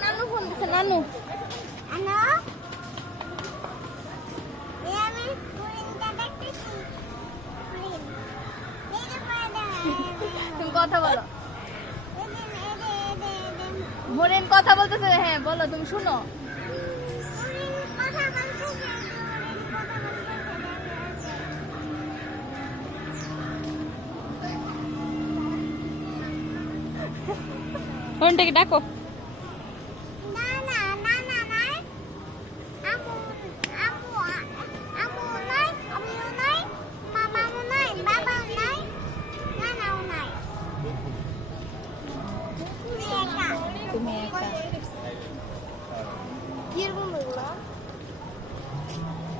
নানু ফোন দিছে নানু তুমি কথা বলো হরিণ কথা বলতেছে হ্যাঁ বলো তুমি শুনো হরিণটাকে ডাকো তুমি একা কিরকম বললা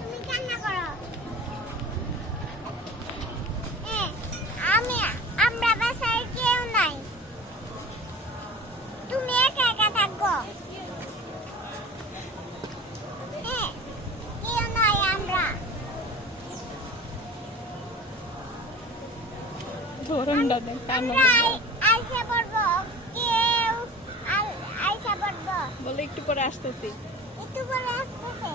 তুমি কান্না করো আমরা বাসায় কেউ নাই তুমি একা একা থাকো কেউ নাই আমরা ধরনটা দেন কান্না আইসা পড়বো কেউ আইসা পড়বো বলে একটু পরে আসতেছি একটু পরে আসতেছে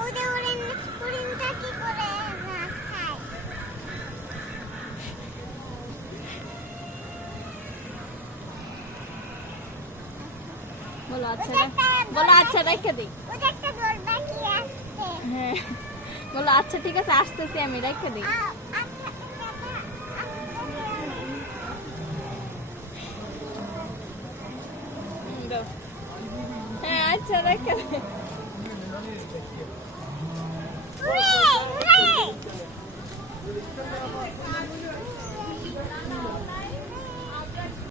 ওদের উড়িনটা কি করে ঘাস খায় বলো আচ্ছা বলো আচ্ছা রেখে দিই ওটা একটা দৌড় বাকি আসছে হ্যাঁ বলো আচ্ছা ঠিক আছে আসতেছি আমি রেখে দিই হ্যাঁ আচ্ছা রেখে দিই